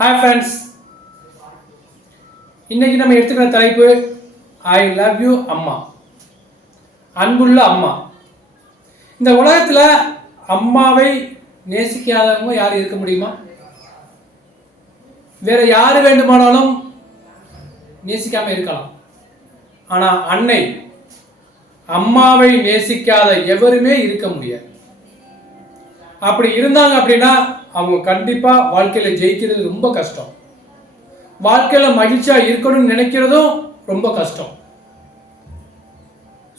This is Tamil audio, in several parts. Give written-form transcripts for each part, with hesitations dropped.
ஹாய் ஃப்ரெண்ட்ஸ், இன்னைக்கு நம்ம எடுத்துக்கிற தலைப்பு ஐ லவ் யூ அம்மா. அன்புள்ள அம்மா. இந்த உலகத்தில் அம்மாவை நேசிக்காதவங்க யாரும் இருக்க முடியுமா? வேற யாரு வேண்டுமானாலும் நேசிக்காம இருக்கலாம். ஆனால் அன்னை அம்மாவை நேசிக்காத எவருமே இருக்க முடியாது. அப்படி இருந்தாங்க அப்படின்னா அவங்க கண்டிப்பா வாழ்க்கையில ஜெயிக்கிறது ரொம்ப கஷ்டம். வாழ்க்கையில மகிழ்ச்சியா இருக்கணும்னு நினைக்கிறதும் ரொம்ப கஷ்டம்.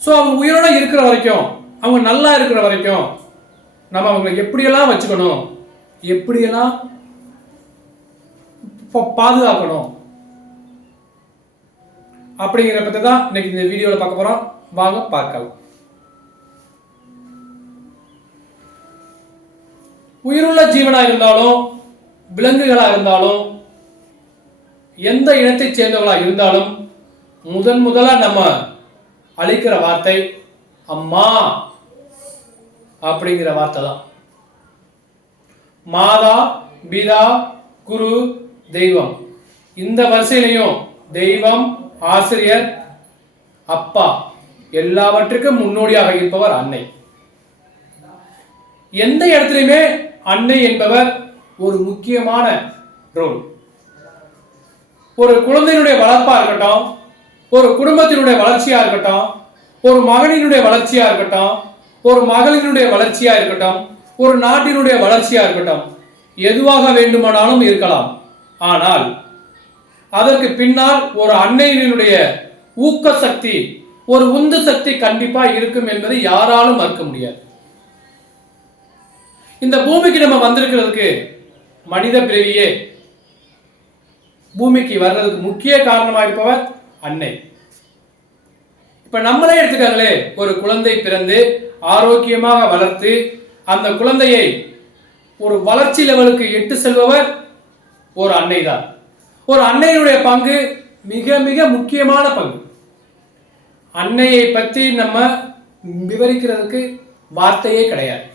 ஸோ அவங்க உயிரோட இருக்கிற வரைக்கும், அவங்க நல்லா இருக்கிற வரைக்கும் நம்ம அவங்களை எப்படியெல்லாம் வச்சுக்கணும், எப்படியெல்லாம் பாதுகாக்கணும் அப்படிங்கிற பற்றி தான் இன்னைக்கு இந்த வீடியோவில் பார்க்க போறோம். வாங்க பார்க்கலாம். உயிருள்ள ஜீவனாக இருந்தாலும், விலங்குகளாக இருந்தாலும், எந்த இனத்தை சேர்ந்தவர்களாக இருந்தாலும் முதலா நம்ம அழைக்கிற வார்த்தை அம்மா அப்படிங்கிற வார்த்தை தான். மாதா, பிதா, குரு, தெய்வம், இந்த வரிசையிலையும் தெய்வம், ஆசிரியர், அப்பா எல்லாவற்றுக்கும் முன்னோடியாக இருப்பவர் அன்னை. எந்த இடத்துலையுமே அன்னை என்பவர் ஒரு முக்கியமான ரோல். ஒரு குழந்தையினுடைய வளர்ப்பா இருக்கட்டும், ஒரு குடும்பத்தினுடைய வளர்ச்சியா இருக்கட்டும், ஒரு மகனினுடைய வளர்ச்சியா இருக்கட்டும், ஒரு மகளினுடைய வளர்ச்சியா இருக்கட்டும், ஒரு நாட்டினுடைய வளர்ச்சியா இருக்கட்டும், எதுவாக வேண்டுமானாலும் இருக்கலாம். ஆனால் அதற்கு பின்னால் ஒரு அன்னையினுடைய ஊக்க சக்தி, ஒரு உந்து சக்தி கண்டிப்பா இருக்கும் என்பதை யாராலும் மறுக்க முடியாது. இந்த பூமிக்கு நம்ம வந்திருக்கிறதுக்கு, மனித பிறவியே பூமிக்கு வர்றதுக்கு முக்கிய காரணமாக இருப்பவர் அன்னை. இப்ப நம்மளே எடுத்துக்காங்களே, ஒரு குழந்தை பிறந்து ஆரோக்கியமாக வளர்த்து அந்த குழந்தையை ஒரு வளர்ச்சி லெவலுக்கு எட்டு செல்பவர் ஒரு அன்னை தான். ஒரு அன்னையினுடைய பங்கு மிக மிக முக்கியமான பங்கு. அன்னையை பற்றி நம்ம விவரிக்கிறதுக்கு வார்த்தையே கிடையாது.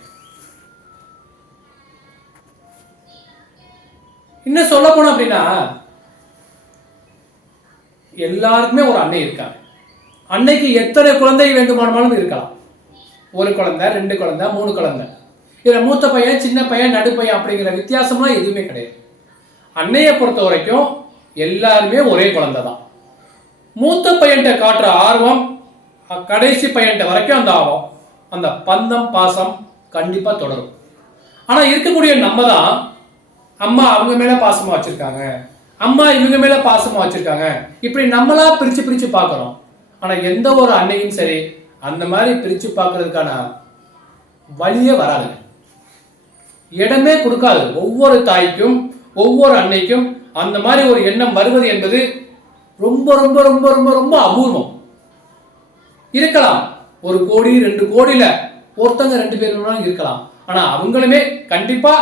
இன்னும் சொல்ல போனோம் அப்படின்னா, எல்லாருக்குமே ஒரு அன்னை இருக்காங்க. அன்னைக்கு எத்தனை குழந்தை வேண்டுமானாலும் இருக்கலாம். ஒரு குழந்தை, 2 குழந்தை, 3 குழந்தை, இதுல மூத்த பையன், சின்ன பையன், நடுப்பையன் அப்படிங்கிற வித்தியாசம்லாம் எதுவுமே கிடையாது. அன்னையை பொறுத்த வரைக்கும் எல்லாருமே ஒரே குழந்தை தான். மூத்த பையன்கிட்ட காட்டுற ஆர்வம் கடைசி பையன்கிட்ட வரைக்கும் அந்த ஆர்வம், அந்த பந்தம், பாசம் கண்டிப்பா தொடரும். ஆனா இருக்கக்கூடிய நம்ம தான் அம்மா அவங்க மேல பாசமா வச்சிருக்காங்க, அம்மா இவங்க மேல பாசமா வச்சிருக்காங்க, இப்படி நம்மளா பிரிச்சு பிரிச்சு பார்க்கிறோம். ஆனா எந்த ஒரு அன்னையும் சரி அந்த மாதிரி பிரிச்சு பார்க்கறதுக்கான வழியே வராது, இடமே கொடுக்காது. ஒவ்வொரு தாய்க்கும், ஒவ்வொரு அன்னைக்கும் அந்த மாதிரி ஒரு எண்ணம் வருவது என்பது ரொம்ப ரொம்ப ரொம்ப ரொம்ப ரொம்ப அபூர்வம். இருக்கலாம், 1 கோடி 2 கோடியில ஒருத்தங்க 2 பேர் இருக்கலாம். ஆனா அவங்களுமே கண்டிப்பா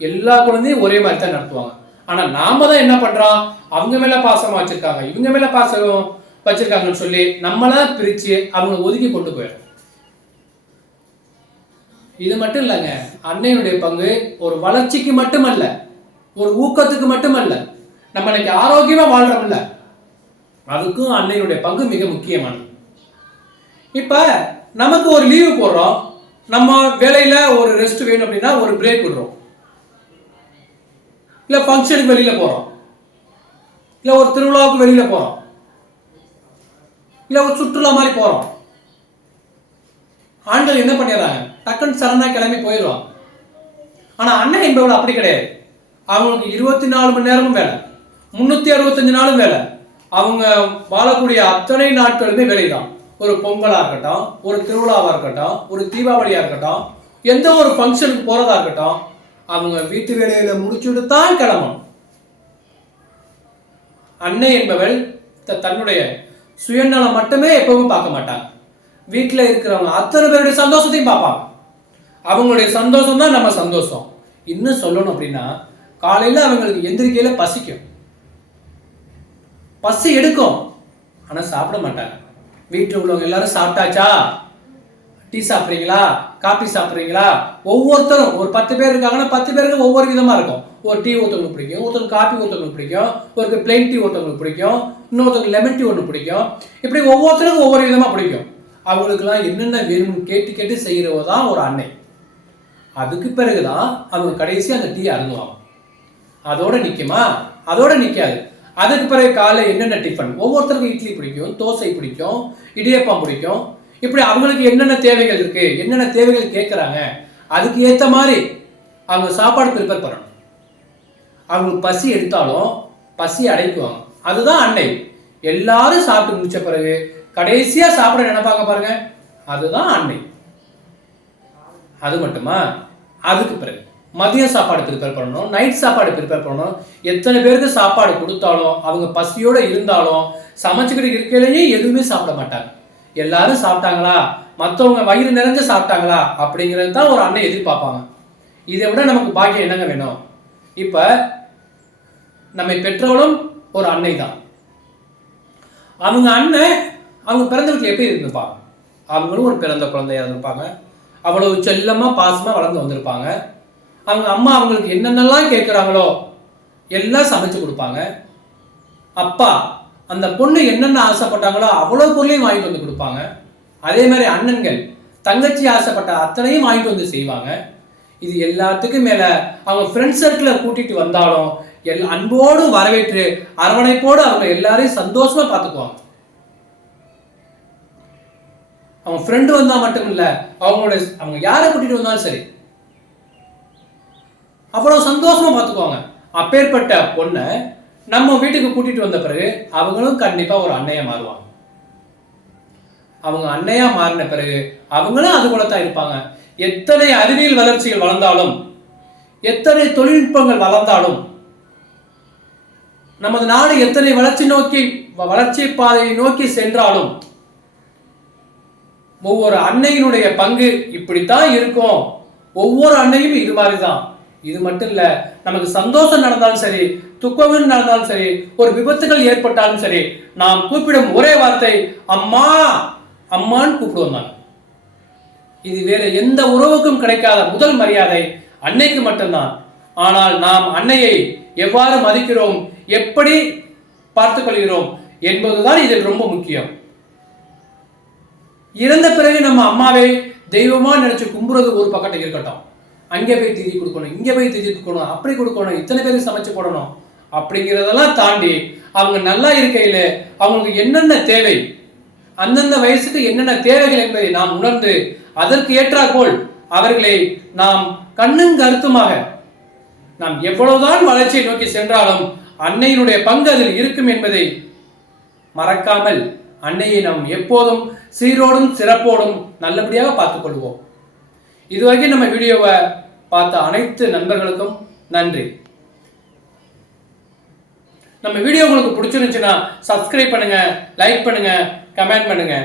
எல்லா குழந்தையும் ஒரே மாதிரி தான் நடத்துவாங்க. ஆனா நாம தான் என்ன பண்றோம், அவங்க மேல பாசமா வச்சிருக்காங்க, இவங்க மேல பாசம் வச்சிருக்காங்கன்னு சொல்லி நம்மளா பிரிச்சு அவங்க ஒதுக்கி கொண்டு போயிடும். இது மட்டும் இல்லைங்க, அன்னையினுடைய பங்கு ஒரு வளர்ச்சிக்கு மட்டுமல்ல, ஒரு ஊக்கத்துக்கு மட்டுமல்ல, நம்ம இன்னைக்கு ஆரோக்கியமா வாழ்றோம்ல, அதுக்கும் அன்னையினுடைய பங்கு மிக முக்கியமானது. இப்ப நமக்கு ஒரு லீவு போடுறோம், நம்ம வேலையில ஒரு ரெஸ்ட் வேணும் அப்படின்னா ஒரு பிரேக் விடுறோம், இல்ல ஃபங்க்ஷனுக்கு வெளியில போறோம், இல்ல ஒரு திருவிழாவுக்கு வெளியில போறோம், இல்ல ஒரு சுற்றுலா மாதிரி போறோம். ஆண்கள் என்ன பண்ணிடுறாங்க, டக்குன்னு சடனா கிளம்பி போயிடுவாங்க. ஆனா அண்ணன் என்பவர்கள் அப்படி கிடையாது. அவங்களுக்கு 24 மணி நேரமும் வேலை, 365 நாளும் வேலை. அவங்க வாழக்கூடிய அத்தனை நாட்களுமே வேலைதான். ஒரு பொங்கலா இருக்கட்டும், ஒரு திருவிழாவா இருக்கட்டும், ஒரு தீபாவளியா இருக்கட்டும், எந்த ஒரு ஃபங்க்ஷனுக்கு போறதா இருக்கட்டும், அவங்க வீட்டு வேலையில முடிச்சுட்டு தான் கிளம்பணும். அன்னை என்பவள் தன்னுடைய சுயநலம் மட்டுமே எப்பவும் பார்க்க மாட்டாங்க. வீட்டில் இருக்கிறவங்க அத்தனை பேருடைய சந்தோஷத்தையும் பார்ப்பாங்க. அவங்களுடைய சந்தோஷம் தான் நம்ம சந்தோஷம். இன்னும் சொல்லணும் அப்படின்னா, காலையில அவங்களுக்கு எந்திரிக்கையில பசிக்கும், பசி எடுக்கும், ஆனா சாப்பிட மாட்டாங்க. வீட்டில் உள்ளவங்க எல்லாரும் சாப்பிட்டாச்சா, டீ சாப்பிட்றீங்களா, காபி சாப்பிட்றீங்களா, ஒவ்வொருத்தரும் ஒரு 10 பேர் இருக்காங்கன்னா 10 பேருக்கு ஒவ்வொரு விதமா இருக்கும். ஒரு டீ ஒருத்தவங்களுக்கு பிடிக்கும், ஒருத்தவங்க காபி ஒருத்தவங்களுக்கு பிடிக்கும், ஒரு பிளெயின் டீ ஒருத்தவங்களுக்கு பிடிக்கும், இன்னொருத்தவங்க லெமன் டீ ஒன்று பிடிக்கும். இப்படி ஒவ்வொருத்தருக்கும் ஒவ்வொரு விதமா பிடிக்கும். அவங்களுக்குலாம் என்னென்ன வேணும்னு கேட்டு கேட்டு செய்கிறவ தான் ஒரு அன்னை. அதுக்கு பிறகுதான் அவங்க கடைசி அந்த டீ அருந்துவாங்க. அதோட நிற்குமா? அதோட நிற்காது. அதுக்கு பிறகு காலை என்னென்ன டிஃபன், ஒவ்வொருத்தருக்கும் இட்லி பிடிக்கும், தோசை பிடிக்கும், இடியப்பம் பிடிக்கும். இப்படி அவங்களுக்கு என்னென்ன தேவைகள் இருக்கு, என்னென்ன தேவைகள் கேட்குறாங்க, அதுக்கு ஏற்ற மாதிரி அவங்க சாப்பாடு ப்ரிப்பேர் பண்ணணும். அவங்களுக்கு பசி எடுத்தாலும் பசி அடைக்குவாங்க. அதுதான் அன்னை. எல்லாரும் சாப்பிட்டு முடிச்ச பிறகு கடைசியா சாப்பிட நினைப்பாங்க பாருங்க, அதுதான் அன்னை. அது மட்டுமா? அதுக்கு பிறகு மதியம் சாப்பாடு ப்ரிப்பேர் பண்ணணும், நைட் சாப்பாடு ப்ரிப்பேர் பண்ணணும். எத்தனை பேருக்கு சாப்பாடு கொடுத்தாலும் அவங்க பசியோடு இருந்தாலும் சமைச்சுக்கிட்டு இருக்கையிலேயே எதுவுமே சாப்பிட மாட்டாங்க. எல்லாரும் சாப்பிட்டாங்களா, மற்றவங்க வயிறு நிறைஞ்ச சாப்பிட்டாங்களா அப்படிங்கிறது தான் ஒரு அன்னை எதிர்பார்ப்பாங்க. இதை விட நமக்கு பாக்கியம் என்னங்க வேணும்? இப்போ நம்மை பெற்றவளும் ஒரு அன்னை தான். அவங்க அண்ணன் அவங்க பிறந்த வீட்டில் எப்படி இருந்திருப்பாங்க? அவங்களும் ஒரு பிறந்த குழந்தையா இருந்திருப்பாங்க. அவ்வளவு செல்லமாக பாசமாக வளர்ந்து வந்திருப்பாங்க. அவங்க அம்மா அவங்களுக்கு என்னென்னலாம் கேட்குறாங்களோ எல்லாம் சமைச்சு கொடுப்பாங்க. அப்பா அந்த பொண்ணு என்னென்ன ஆசைப்பட்டாங்களோ அவ்வளோ பொருளையும் வாங்கிட்டு வந்து கொடுப்பாங்க. அதே மாதிரி அண்ணன்கள் தங்கச்சி ஆசைப்பட்ட அத்தனையும் வாங்கிட்டு வந்து செய்வாங்க. இது எல்லாத்துக்கும் மேலே அவங்க ஃப்ரெண்ட்ஸ் சர்க்கிளை கூட்டிகிட்டு வந்தாலும் அன்போடு வரவேற்று அரவணைப்போடு அவங்க எல்லாரையும் சந்தோஷமா பார்த்துக்குவாங்க. அவங்க ஃப்ரெண்டு வந்தால் மட்டும் இல்லை, அவங்க யாரை கூட்டிகிட்டு வந்தாலும் சரி அவ்வளோ சந்தோஷமா பார்த்துக்குவாங்க. அப்பேற்பட்ட பொண்ணை நம்ம வீட்டுக்கு கூட்டிட்டு வந்த பிறகு அவங்களும் கண்டிப்பா ஒரு அன்னையா மாறுவாங்க. அவங்க அன்னையா மாறின பிறகு அவங்களும் அது போலத்தான் இருப்பாங்க. எத்தனை அறிவியல் வளர்ச்சிகள் வளர்ந்தாலும், எத்தனை தொழில்நுட்பங்கள் வளர்ந்தாலும், நமது நாடு எத்தனை வளர்ச்சி பாதையை நோக்கி சென்றாலும் ஒவ்வொரு அன்னையினுடைய பங்கு இப்படித்தான் இருக்கும். ஒவ்வொரு அன்னையும் இது மாதிரிதான். இது மட்டும் இல்ல, நமக்கு சந்தோஷம் நடந்தாலும் சரி, துக்கம் நடந்தாலும் சரி, ஒரு விபத்துகள் ஏற்பட்டாலும் சரி, நாம் கூப்பிடும் ஒரே வார்த்தை அம்மா அம்மான்னு கூப்பிடுவோம். இது வேற எந்த உறவுக்கும் கிடைக்காத முதல் மரியாதை அன்னைக்கு மட்டும்தான். ஆனால் நாம் அன்னையை எவ்வாறு மதிக்கிறோம், எப்படி பார்த்துக் கொள்கிறோம் என்பதுதான் இதில் ரொம்ப முக்கியம். இறந்த பிறகு நம்ம அம்மாவை தெய்வமா நினைச்சு கும்புறது ஒரு பக்கத்தை இருக்கட்டும், அங்கே போய் திதி கொடுக்கணும், இங்கே போய் திதி கொடுக்கணும், அப்படி கொடுக்கணும், இத்தனை பேருக்கு சமைச்சு போடணும் அப்படிங்கிறதெல்லாம் தாண்டி அவங்க நல்லா இருக்கையில் அவங்களுக்கு என்னென்ன தேவை, அந்தந்த வயசுக்கு என்னென்ன தேவைகள் என்பதை நாம் உணர்ந்து அதற்கு ஏற்றாற்போல் அவர்களை நாம் கண்ணும் கருத்துமாக நாம் எவ்வளவுதான் வளர்ச்சியை நோக்கி சென்றாலும் அன்னையினுடைய பங்கு அதில் இருக்கும் என்பதை மறக்காமல் அன்னையை நாம் எப்போதும் சீரோடும் சிறப்போடும் நல்லபடியாக பார்த்துக் கொள்வோம். இதுவரைக்கும் நம்ம வீடியோவை பார்த்த அனைத்து நண்பர்களுக்கும் நன்றி. நம்ம வீடியோ உங்களுக்கு பிடிச்சிருந்துச்சுன்னா சப்ஸ்கிரைப் பண்ணுங்க, லைக் பண்ணுங்க, கமெண்ட் பண்ணுங்க.